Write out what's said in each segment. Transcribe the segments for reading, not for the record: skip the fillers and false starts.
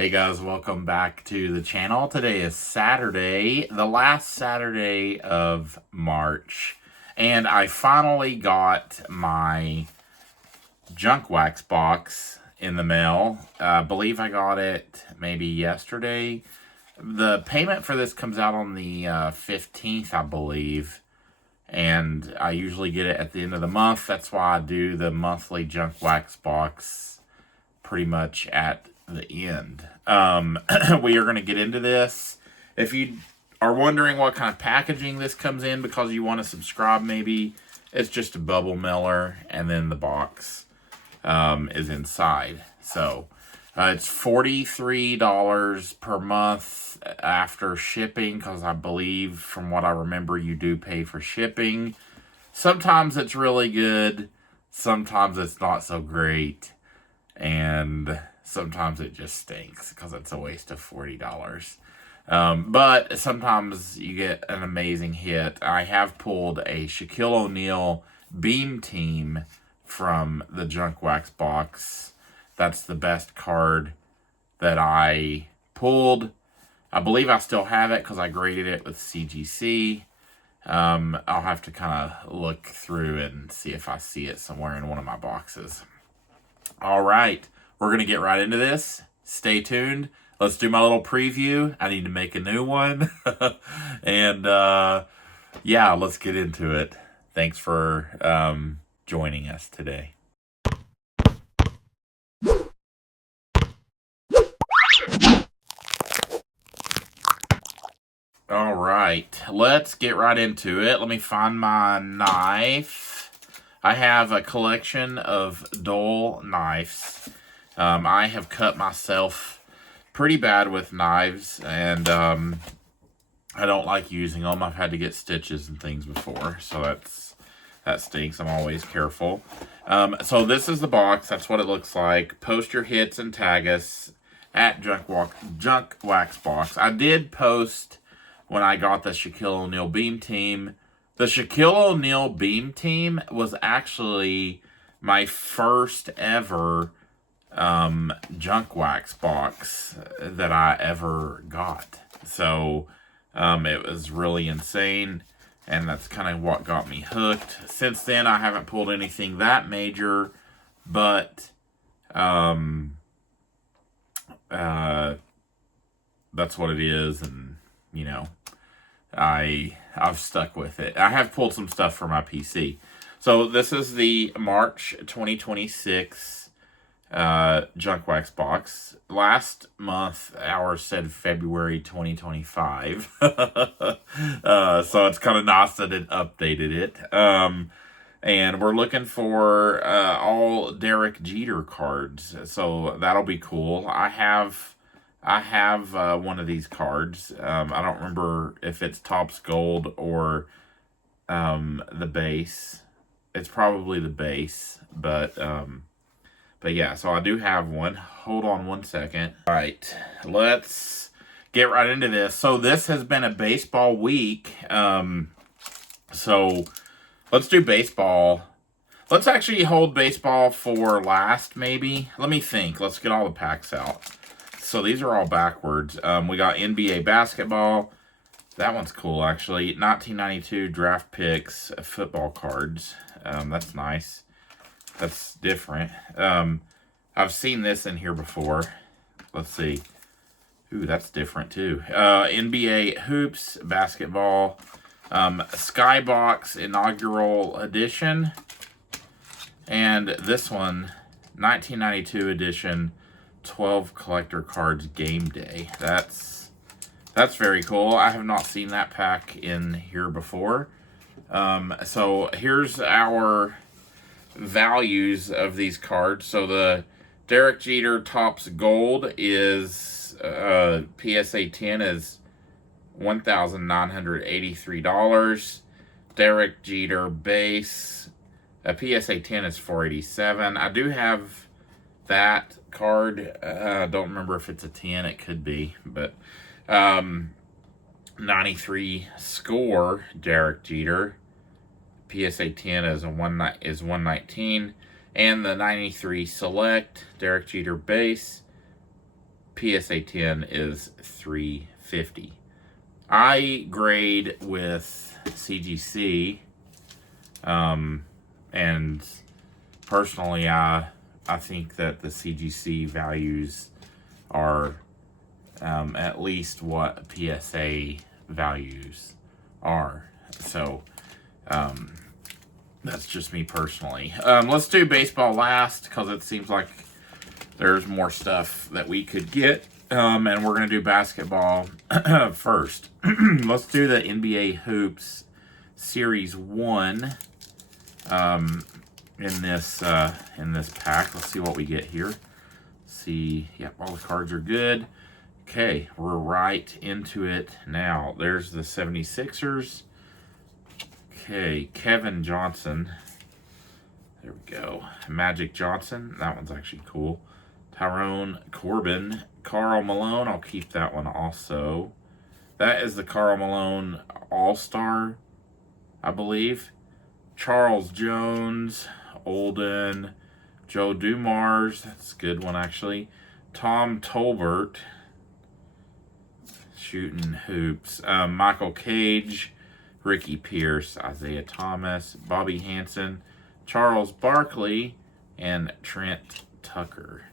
Hey guys, welcome back to the channel. Today is Saturday, the last Saturday of March, and I finally got my junk wax box in the mail. I believe I got it maybe yesterday. The payment for this comes out on the 15th, I believe, and I usually get it at the end of the month. That's why I do the monthly junk wax box pretty much at the end. We are going to get into this. If you are wondering what kind of packaging this comes in because you want to subscribe, maybe it's just a bubble mailer and then the box is inside. So it's $43 per month after shipping, because I believe, from what I remember, you do pay for shipping. Sometimes it's really good, sometimes it's not so great, and sometimes it just stinks because it's a waste of $40. But sometimes you get an amazing hit. I have pulled a Shaquille O'Neal Beam Team from the junk wax box. That's the best card that I pulled. I believe I still have it because I graded it with CGC. I'll have to kind of look through and see if I see it somewhere in one of my boxes. All right. We're going to get right into this. Stay tuned. Let's do my little preview. I need to make a new one. And, yeah, let's get into it. Thanks for joining us today. All right. Let's get right into it. Let me find my knife. I have a collection of dull knives. I have cut myself pretty bad with knives, and I don't like using them. I've had to get stitches and things before, so that stinks. I'm always careful. So this is the box. That's what it looks like. Post your hits and tag us at Junk Wax Box. I did post when I got the Shaquille O'Neal Beam Team. The Shaquille O'Neal Beam Team was actually my first ever junk wax box that I ever got. So it was really insane, and that's kind of what got me hooked. Since then, I haven't pulled anything that major, but that's what it is, and you know, I've stuck with it. I have pulled some stuff for my PC. So this is the March 2026 junk wax box. Last month ours said February 2025. So it's kind of nice that it updated it. And we're looking for all Derek Jeter cards, so that'll be cool. I have one of these cards. I don't remember if it's Topps Gold or the base. It's probably the base, but yeah, so I do have one. Hold on one second. All right, let's get right into this. So this has been a baseball week. So let's do baseball. Let's actually hold baseball for last, maybe. Let me think. Let's get all the packs out. So these are all backwards. We got NBA basketball. That one's cool, actually. 1992 draft picks, football cards. That's nice. That's different. I've seen this in here before. Let's see. Ooh, that's different too. NBA hoops, basketball, Skybox inaugural edition, and this one, 1992 edition, 12 collector cards game day. That's very cool. I have not seen that pack in here before. So here's our values of these cards. So the Derek Jeter Topps Gold is PSA 10 is $1,983. Derek Jeter Base, a PSA 10 is $487. I do have that card. I don't remember if it's a 10. It could be, but 93 Score Derek Jeter, PSA 10 is 119, and the 93 Select Derek Jeter Base, PSA 10 is $350. I grade with CGC, and personally, I think that the CGC values are at least what PSA values are. So that's just me personally. Let's do baseball last, because it seems like there's more stuff that we could get. And we're going to do basketball first. Let's do the NBA Hoops Series 1 in this pack. Let's see what we get here. See, yep, all the cards are good. Okay, we're right into it now. There's the 76ers. Okay, Kevin Johnson. There we go. Magic Johnson. That one's actually cool. Tyrone Corbin. Karl Malone. I'll keep that one also. That is the Karl Malone All-Star, I believe. Charles Jones. Olden. Joe Dumars. That's a good one, actually. Tom Tolbert. Shooting hoops. Michael Cage. Ricky Pierce. Isaiah Thomas. Bobby Hansen. Charles Barkley. And Trent Tucker.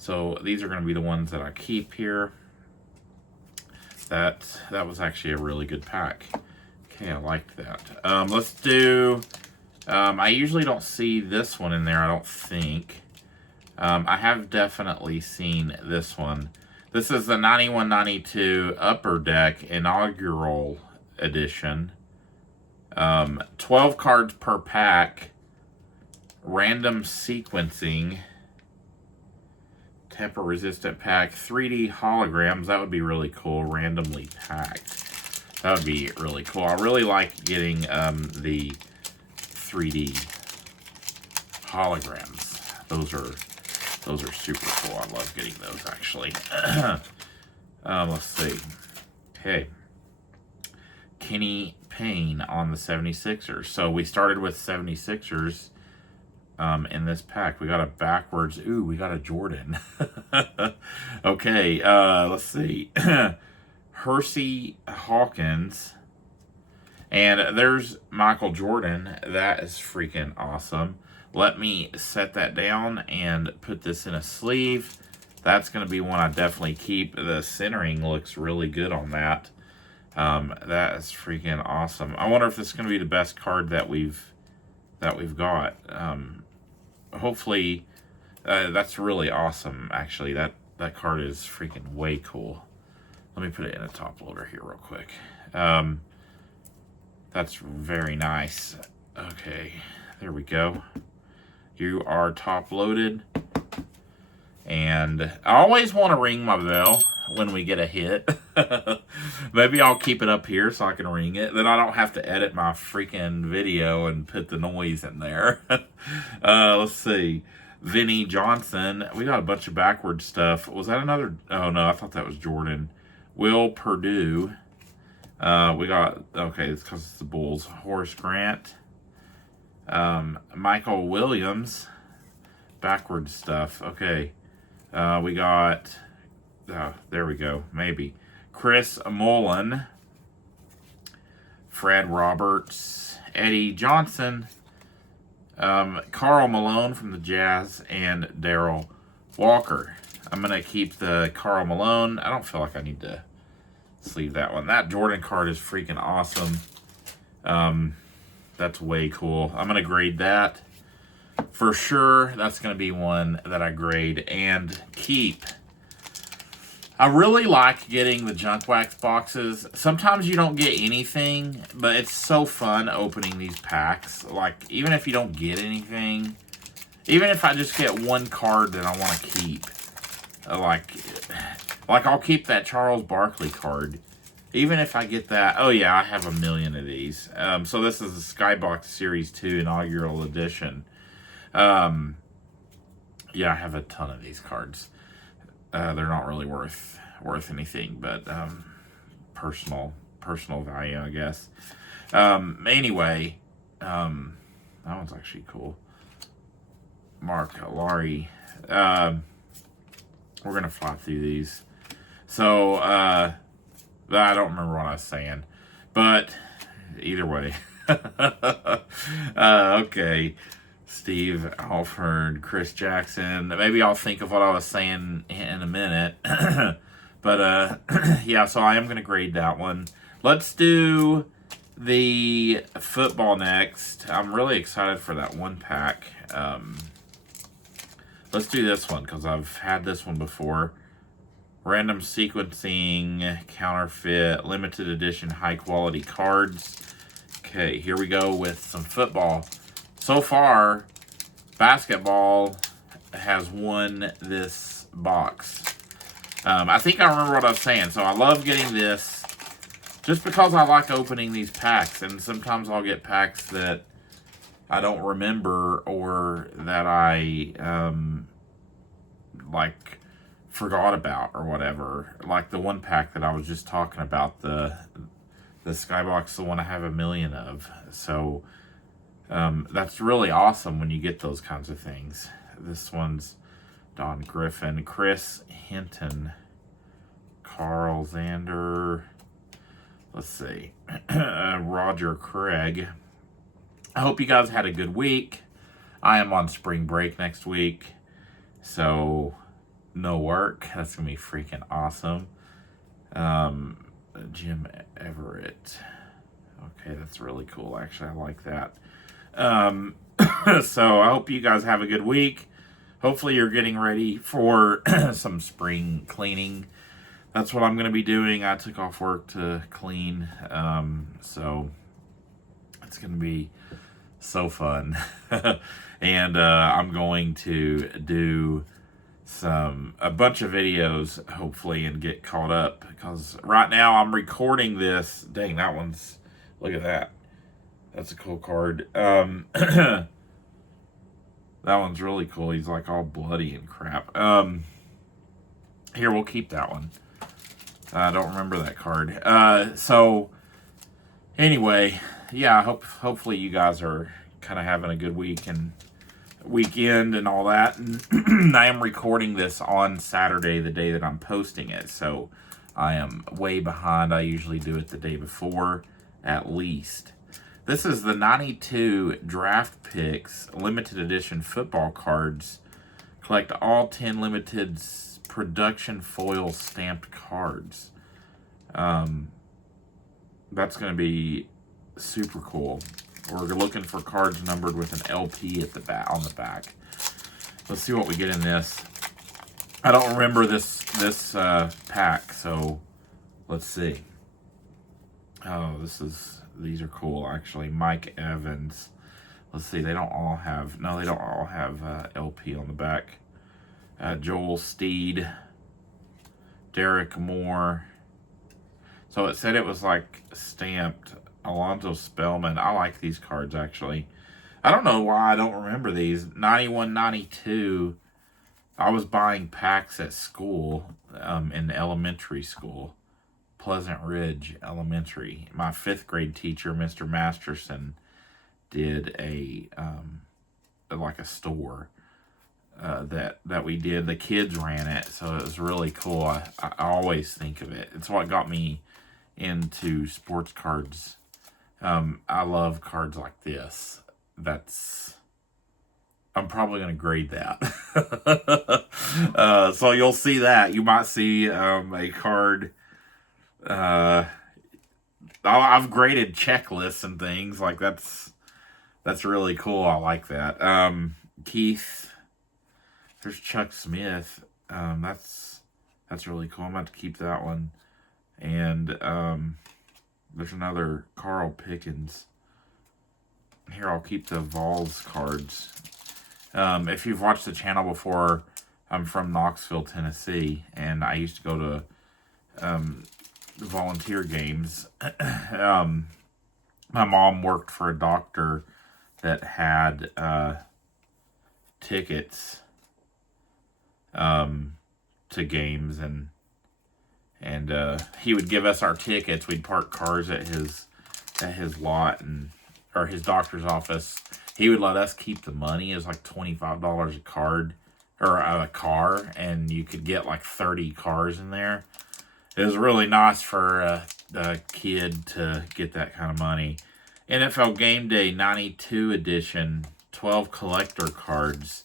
So these are going to be the ones that I keep here. That was actually a really good pack. Okay, I liked that. Let's do... I usually don't see this one in there, I don't think. I have definitely seen this one. This is the 91-92 Upper Deck Inaugural Edition. 12 cards per pack. Random sequencing. Temper-resistant pack. 3D holograms. That would be really cool. Randomly packed. That would be really cool. I really like getting the 3D holograms. Those are super cool. I love getting those, actually. Let's see. Okay. Kenny Payne on the 76ers. So we started with 76ers in this pack. We got a backwards. Ooh, we got a Jordan. Okay, let's see. Hersey Hawkins. And there's Michael Jordan. That is freaking awesome. Let me set that down and put this in a sleeve. That's going to be one I definitely keep. The centering looks really good on that. That is freaking awesome. I wonder if this is going to be the best card that we've got. Hopefully, that's really awesome, actually. That card is freaking way cool. Let me put it in a top loader here real quick. That's very nice. Okay, there we go. You are top loaded. And I always want to ring my bell when we get a hit. Maybe I'll keep it up here so I can ring it. Then I don't have to edit my freaking video and put the noise in there. Let's see. Vinny Johnson. We got a bunch of backward stuff. Was that another? Oh, no, I thought that was Jordan. Will Purdue. We got, okay, it's because it's the Bulls. Horace Grant. Michael Williams. Backward stuff. Okay. We got, there we go, maybe. Chris Mullen. Fred Roberts. Eddie Johnson. Karl Malone from the Jazz. And Darryl Walker. I'm going to keep the Karl Malone. I don't feel like I need to sleeve that one. That Jordan card is freaking awesome. That's way cool. I'm going to grade that. For sure, that's going to be one that I grade and keep. I really like getting the junk wax boxes. Sometimes you don't get anything, but it's so fun opening these packs. Like, even if you don't get anything, even if I just get one card that I want to keep, like I'll keep that Charles Barkley card. Even if I get that, oh yeah, I have a million of these. So this is the Skybox Series 2 Inaugural Edition. Yeah, I have a ton of these cards. They're not really worth anything, but personal value, I guess. Anyway, that one's actually cool. Mark Laurie. We're gonna fly through these. So, I don't remember what I was saying. But, either way. Okay. Steve Alford, Chris Jackson. Maybe I'll think of what I was saying in a minute. But, yeah, so I am going to grade that one. Let's do the football next. I'm really excited for that one pack. Let's do this one because I've had this one before. Random sequencing, counterfeit, limited edition, high quality cards. Okay, here we go with some football. So far, basketball has won this box. I think I remember what I was saying. So I love getting this just because I like opening these packs. And sometimes I'll get packs that I don't remember or that I, like, forgot about or whatever. Like the one pack that I was just talking about, the Skybox, the one I have a million of. So that's really awesome when you get those kinds of things. This one's Don Griffin, Chris Hinton, Carl Zander, let's see, Roger Craig. I hope you guys had a good week. I am on spring break next week, so no work. That's going to be freaking awesome. Jim Everett. Okay, that's really cool. Actually, I like that. So I hope you guys have a good week. Hopefully you're getting ready for some spring cleaning. That's what I'm going to be doing. I took off work to clean. So it's going to be so fun. And I'm going to do a bunch of videos, hopefully, and get caught up. Because right now I'm recording this. Dang, that one's... Look at that. That's a cool card. That one's really cool. He's like all bloody and crap. Here, we'll keep that one. I don't remember that card. So, anyway, yeah, hopefully you guys are kind of having a good week and weekend and all that. And I am recording this on Saturday, the day that I'm posting it. So, I am way behind. I usually do it the day before, at least. This is the 92 Draft Picks Limited Edition Football Cards. Collect all 10 limited production foil stamped cards. That's going to be super cool. We're looking for cards numbered with an LP at the back, on the back. Let's see what we get in this. I don't remember this pack, so let's see. Oh, these are cool, actually. Mike Evans. Let's see, they don't all have LP on the back. Joel Steed. Derek Moore. So it said it was like stamped. Alonzo Spellman. I like these cards, actually. I don't know why I don't remember these. 91, 92. I was buying packs at school, in elementary school. Pleasant Ridge Elementary. My 5th grade teacher, Mr. Masterson, did a store that we did. The kids ran it, so it was really cool. I always think of it. It's what got me into sports cards. I love cards like this. I'm probably going to grade that. So you'll see that. You might see a card. I've graded checklists and things like that's really cool. I like that. Keith, there's Chuck Smith. That's really cool. I'm about to keep that one. And there's another Carl Pickens. Here, I'll keep the Vols cards. If you've watched the channel before, I'm from Knoxville, Tennessee, and I used to go to volunteer games. My mom worked for a doctor that had tickets to games, and he would give us our tickets. We'd park cars at his lot or his doctor's office. He would let us keep the money. It was like $25 a card or a car, and you could get like 30 cars in there. It was really nice for a kid to get that kind of money. NFL Game Day 92 edition, 12 collector cards.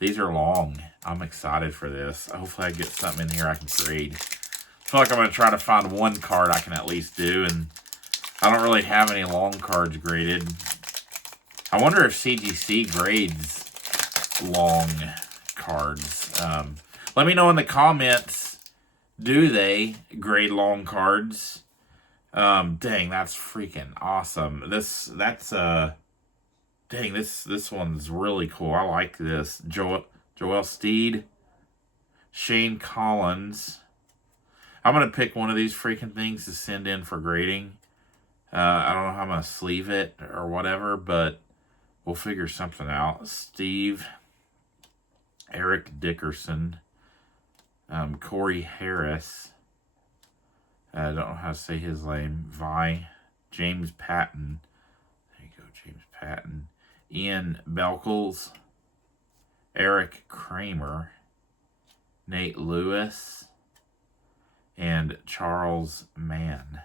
These are long. I'm excited for this. Hopefully I get something in here I can grade. I feel like I'm going to try to find one card I can at least do, and I don't really have any long cards graded. I wonder if CGC grades long cards. Let me know in the comments. Do they grade long cards? Dang, that's freaking awesome. This one's really cool. I like this. Joel Steed, Shane Collins. I'm gonna pick one of these freaking things to send in for grading. I don't know how I'm gonna sleeve it or whatever, but we'll figure something out. Eric Dickerson. Corey Harris. I don't know how to say his name. James Patton. There you go, James Patton. Ian Belkles. Eric Kramer. Nate Lewis. And Charles Mann.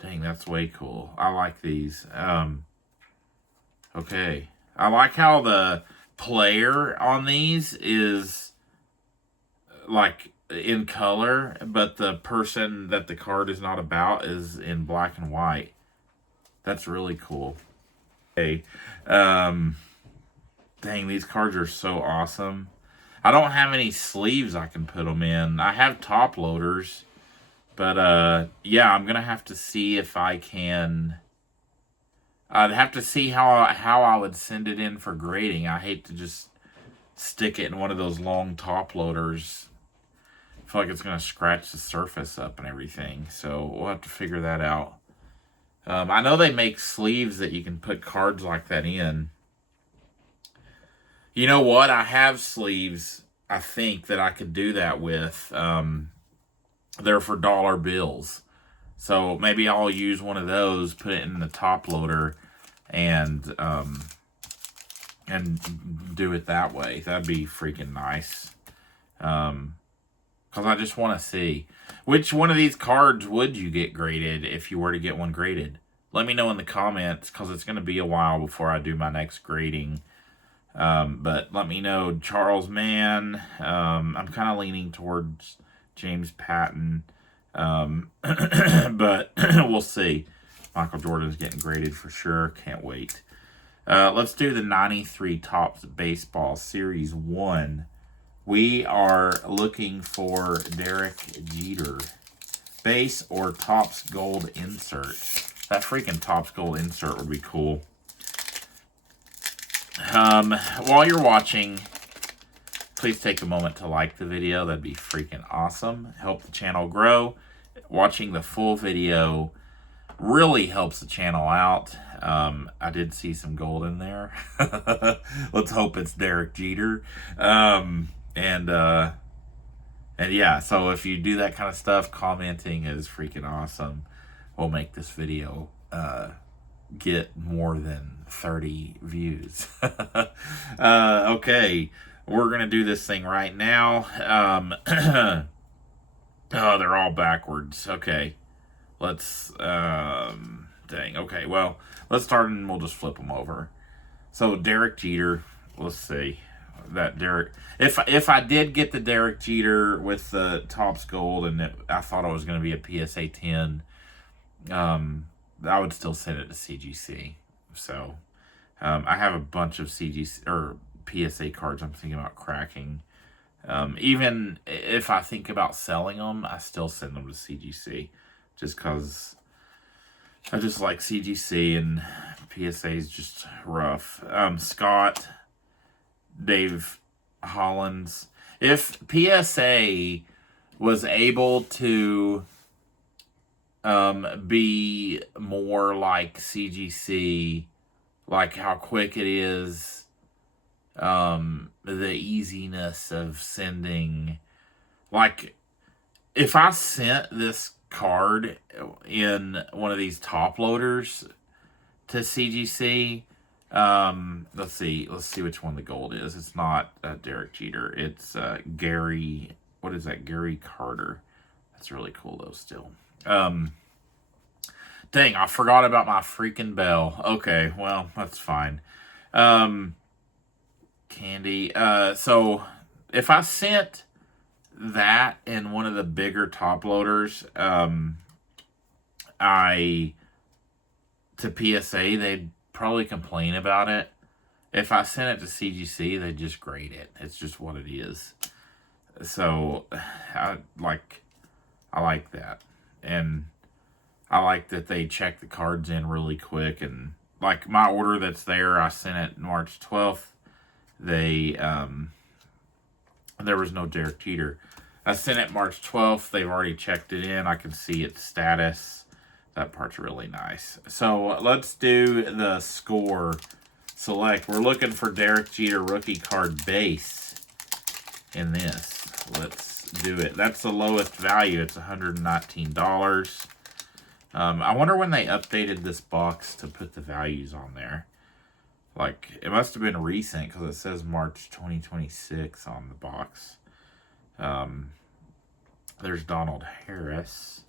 Dang, that's way cool. I like these. Okay. I like how the player on these is like in color, but the person that the card is not about is in black and white. That's really cool. Okay. Dang, these cards are so awesome. I don't have any sleeves I can put them in. I have top loaders, but yeah, I'm gonna have to see if I can. I'd have to see how I would send it in for grading. I hate to just stick it in one of those long top loaders. I feel like it's going to scratch the surface up and everything. So we'll have to figure that out. I know they make sleeves that you can put cards like that in. You know what? I have sleeves, I think, that I could do that with. They're for dollar bills. So maybe I'll use one of those, put it in the top loader, and do it that way. That'd be freaking nice. Because I just want to see. Which one of these cards would you get graded if you were to get one graded? Let me know in the comments, because it's going to be a while before I do my next grading. But let me know. Charles Mann. I'm kind of leaning towards James Patton. But we'll see. Michael Jordan's getting graded for sure. Can't wait. Let's do the 93 Topps Baseball Series 1. We are looking for Derek Jeter. Base or Topps Gold insert. That freaking Topps Gold insert would be cool. While you're watching, please take a moment to like the video. That'd be freaking awesome. Help the channel grow. Watching the full video really helps the channel out. I did see some gold in there. Let's hope it's Derek Jeter. And yeah, so if you do that kind of stuff, commenting is freaking awesome. We'll make this video get more than 30 views. Okay, we're gonna do this thing right now. Oh, they're all backwards. Okay, let's dang. Okay, well, let's start and we'll just flip them over. So Derek Jeter, let's see. That Derek, if I did get the Derek Jeter with the Topps Gold and I thought it was going to be a PSA 10, I would still send it to CGC. So I have a bunch of CGC or PSA cards I'm thinking about cracking. Even if I think about selling them, I still send them to CGC just because I just like CGC and PSA is just rough. Scott, Dave Hollins. If PSA was able to be more like CGC, like how quick it is, the easiness of sending, like if I sent this card in one of these top loaders to CGC, let's see which one the gold is. It's not Derek Jeter. It's Gary. What is that? Gary Carter. That's really cool, though, still. Dang, I forgot about my freaking bell. Okay, well, that's fine. Candy. So, if I sent that in one of the bigger top loaders, to PSA, they'd probably complain about it. If I sent it to CGC, they'd just grade it. It's just what it is. So, I like that. And I like that they check the cards in really quick. And like my order that's there, I sent it March 12th. There was no Derek Jeter. I sent it March 12th. They've already checked it in. I can see its status. That part's really nice. So let's do the score select. We're looking for Derek Jeter rookie card base in this. Let's do it. That's the lowest value. It's $119. I wonder when they updated this box to put the values on there. Like, it must have been recent because it says March 2026 on the box. There's Donald Harris.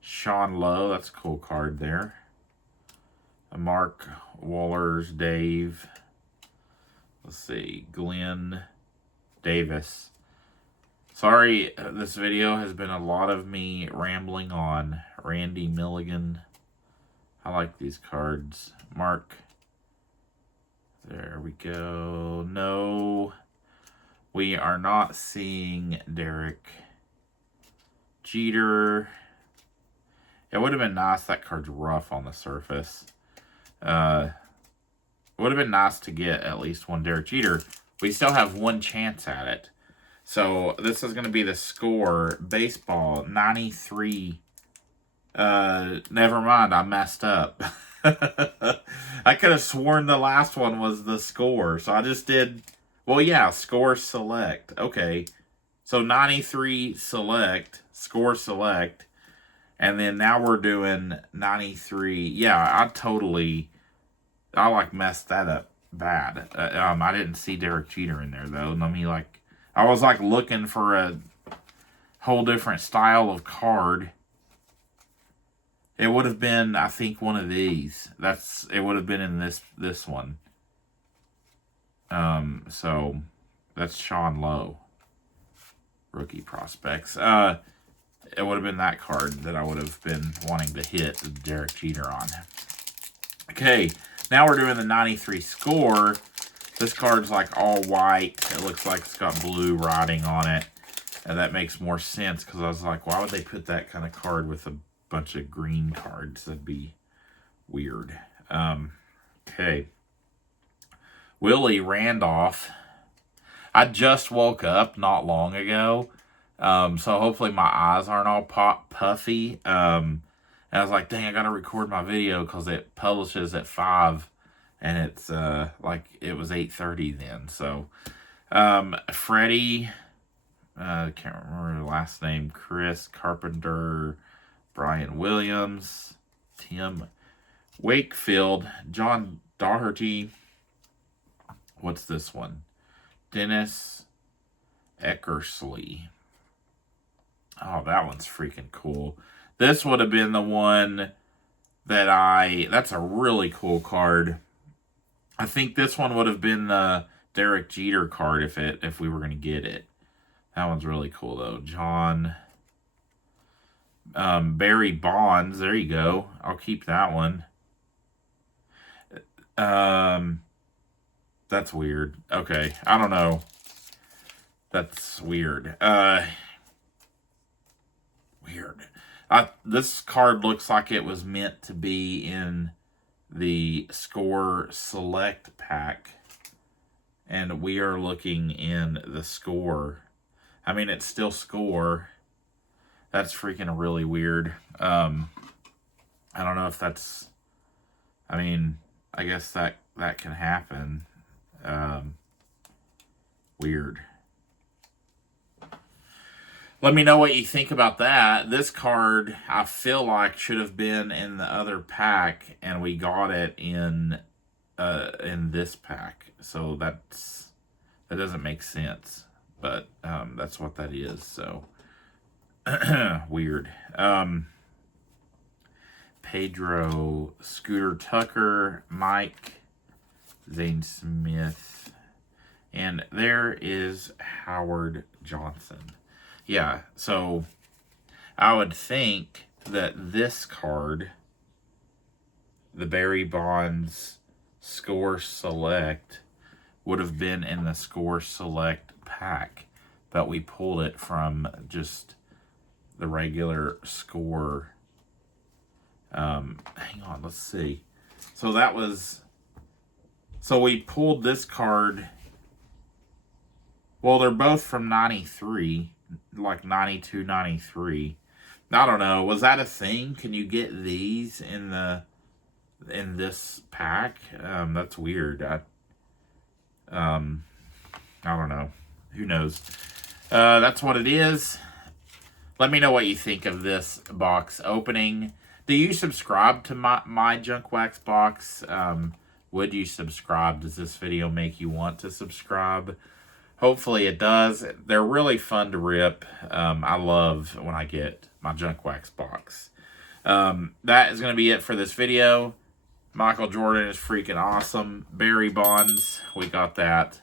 Sean Lowe, that's a cool card there. Mark Wallers, Dave. Let's see, Glenn Davis. Sorry, this video has been a lot of me rambling on. Randy Milligan. I like these cards. Mark. There we go. No, we are not seeing Derek Jeter. It would have been nice. That card's rough on the surface. It would have been nice to get at least one Derek Jeter. We still have one chance at it. So this is going to be the score. Baseball, 93. Never mind. I messed up. I could have sworn the last one was the score. So I just did, well, yeah, score select. Okay. So 93 select, score select. And then now we're doing 93. Yeah, I like messed that up bad. I didn't see Derek Jeter in there though. I was like looking for a whole different style of card. It would have been, I think, one of these. It would have been in this one. So that's Sean Lowe. Rookie prospects. It would have been that card that I would have been wanting to hit Derek Jeter on. Okay, now we're doing the 93 score. This card's like all white. It looks like it's got blue writing on it. And that makes more sense because I was like, why would they put that kind of card with a bunch of green cards? That'd be weird. Okay. Willie Randolph. I just woke up not long ago. So hopefully my eyes aren't all puffy. And I was like, dang, I got to record my video because it publishes at 5. And it's like it was 8:30 then. So Freddie, I can't remember the last name. Chris Carpenter, Brian Williams, Tim Wakefield, John Doherty. What's this one? Dennis Eckersley. Oh, that one's freaking cool. This would have been the one that that's a really cool card. I think this one would have been the Derek Jeter card if we were going to get it. That one's really cool, though. John Barry Bonds. There you go. I'll keep that one. That's weird. Okay. I don't know. That's weird. Weird. This card looks like it was meant to be in the score select pack. And we are looking in the score. I mean, it's still score. That's freaking really weird. I don't know if that's... I mean, I guess that can happen. Weird. Let me know what you think about that. This card, I feel like, should have been in the other pack, and we got it in this pack. So that doesn't make sense, but that's what that is. So Weird. Pedro, Scooter Tucker, Mike, Zane Smith, and there is Howard Johnson. Yeah, so I would think that this card, the Barry Bonds Score Select, would have been in the Score Select pack, but we pulled it from just the regular Score. Hang on, let's see. So that was, so we pulled this card. Well, they're both from 93, like 92, 93. I don't know. Was that a thing? Can you get these in this pack? That's weird. I don't know. Who knows? That's what it is. Let me know what you think of this box opening. Do you subscribe to my Junk Wax box? Would you subscribe? Does this video make you want to subscribe? Hopefully it does. They're really fun to rip. I love when I get my Junk Wax box. That is going to be it for this video. Michael Jordan is freaking awesome. Barry Bonds, we got that.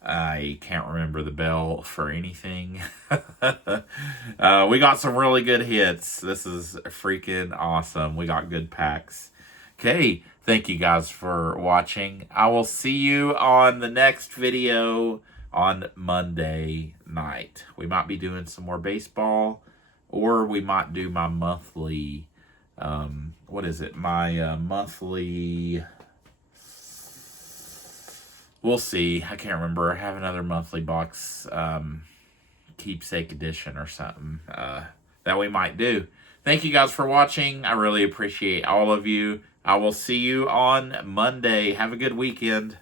I can't remember the bell for anything. We got some really good hits. This is freaking awesome. We got good packs. Okay, thank you guys for watching. I will see you on the next video on Monday night. We might be doing some more baseball, or we might do my monthly, what is it? My monthly, we'll see. I can't remember. I have another monthly box, keepsake edition or something, that we might do. Thank you guys for watching. I really appreciate all of you. I will see you on Monday. Have a good weekend.